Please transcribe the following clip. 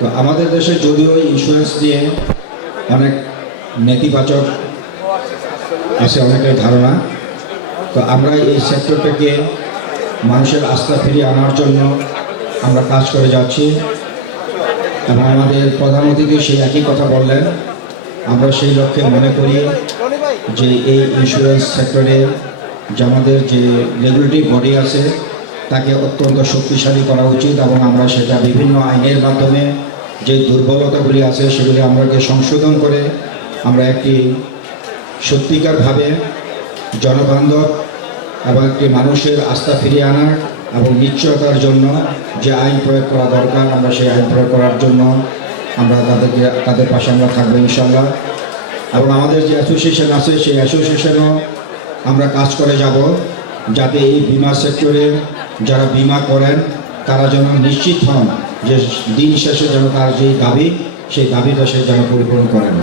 তো আমাদের দেশে যদিও ইন্স্যুরেন্স নিয়ে অনেক নেতিবাচক আছে, অনেকের ধারণা। তো আমরা এই সেক্টরটাকে মানুষের আস্থা ফিরিয়ে আনার জন্য আমরা কাজ করে যাচ্ছি এবং আমাদের প্রধান অতিথি সেই একই কথা বললেন। আমরা সেই লক্ষ্যে মনে করি যে এই ইন্স্যুরেন্স সেক্টরে যে আমাদের যে রেগুলেটরি বডি আছে তাকে অত্যন্ত শক্তিশালী করা উচিত এবং আমরা সেটা বিভিন্ন আইনের মাধ্যমে যে দুর্বলতাগুলি আছে সেগুলি আমাকে সংশোধন করে আমরা একটি সত্যিকারভাবে জনবান্ধব এবং একটি মানুষের আস্থা ফিরিয়ে আনার এবং নিশ্চয়তার জন্য যে আইন প্রয়োগ করা দরকার আমরা সেই আইন প্রয়োগ করার জন্য আমরা তাদের পাশে আমরা থাকবো ইনশাল্লাহ। এবং আমাদের যে অ্যাসোসিয়েশন আছে সেই অ্যাসোসিয়েশনও আমরা কাজ করে যাব যাতে এই বিমা সেক্টরে যারা বিমা করেন তারা যেন নিশ্চিত হন যে দিন শেষে যেন তার যে দাবি সেই দাবিটা সে যেন পরিপূরণ করেন।